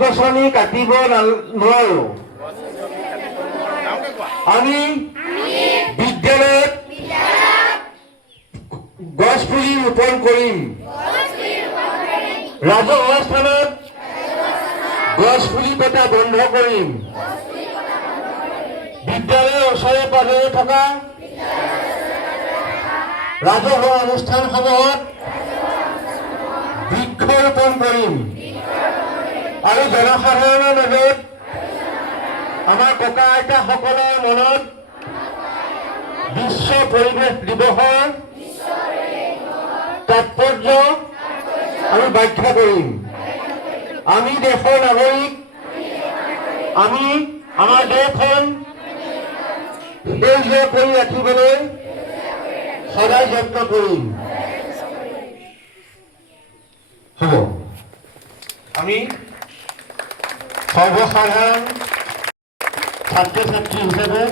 গছনি কাটিব নোৱাৰো। আমি বিদ্যালয়ত গছ পুলি ৰোপণ কৰিম। ৰাজহুৱা স্থানত গছ পুলি কটা বন্ধ কৰিম। বিদ্যালয়ৰ ওচৰে পাজৰে থকা ৰাজহুৱা অনুষ্ঠানসমূহত বৃক্ষৰোপণ কৰিম আৰু জনসাধাৰণৰ মাজত আমাৰ ককা আইতাসকলৰ মনত বিশ্ব পৰিৱেশ দিৱসৰ তাৎপৰ্য আমি ব্যাখ্যা কৰিম। আমি দেশৰ নাগৰিক, আমি আমাৰ দেশখন সেউজীয়া কৰি ৰাখিবলৈ সদায় যত্ন কৰিম। হ'ব, আমি সৰ্বসাধাৰণ ছাত্ৰ ছাত্ৰী হিচাপে